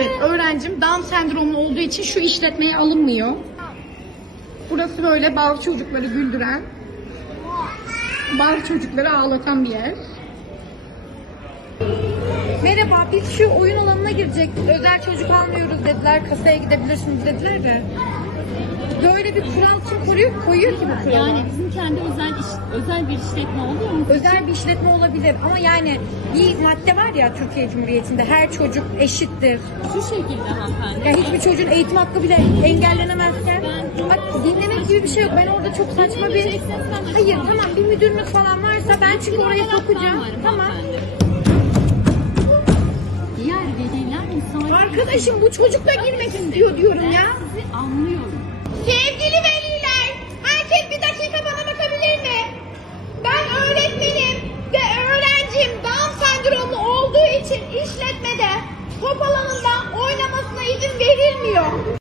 Evet öğrencim Down sendromlu olduğu için şu işletmeye alınmıyor. Burası böyle bazı çocukları güldüren, bazı çocukları ağlatan bir yer. Merhaba, biz şu oyun alanına girecektik. Özel çocuk almıyoruz dediler. Kasaya gidebilirsiniz dediler de. Böyle bir kural kim koruyor, koyuyor ki bu kuralı? Yani bizim kendi özel iş, özel bir işletme oluyor mu? Özel bir işletme olabilir ama yani bir madde var ya Türkiye Cumhuriyeti'nde her çocuk eşittir. Şu şekilde hanımefendi. Ya hiçbir çocuğun eğitim hakkı bile engellenemezken bak dinlemek gibi bir şey yok. Ben orada çok saçma bir ben Hayır tamam. bir müdürlük falan varsa ben çünkü oraya sokacağım. Arkadaşım bu çocuk da girmek istiyor diyorum ya. sizi anlıyorum. Sevgili veliler, herkes bir dakika bana bakabilir mi? Ben öğretmenim ve öğrencim Down sendromlu olduğu için işletmede top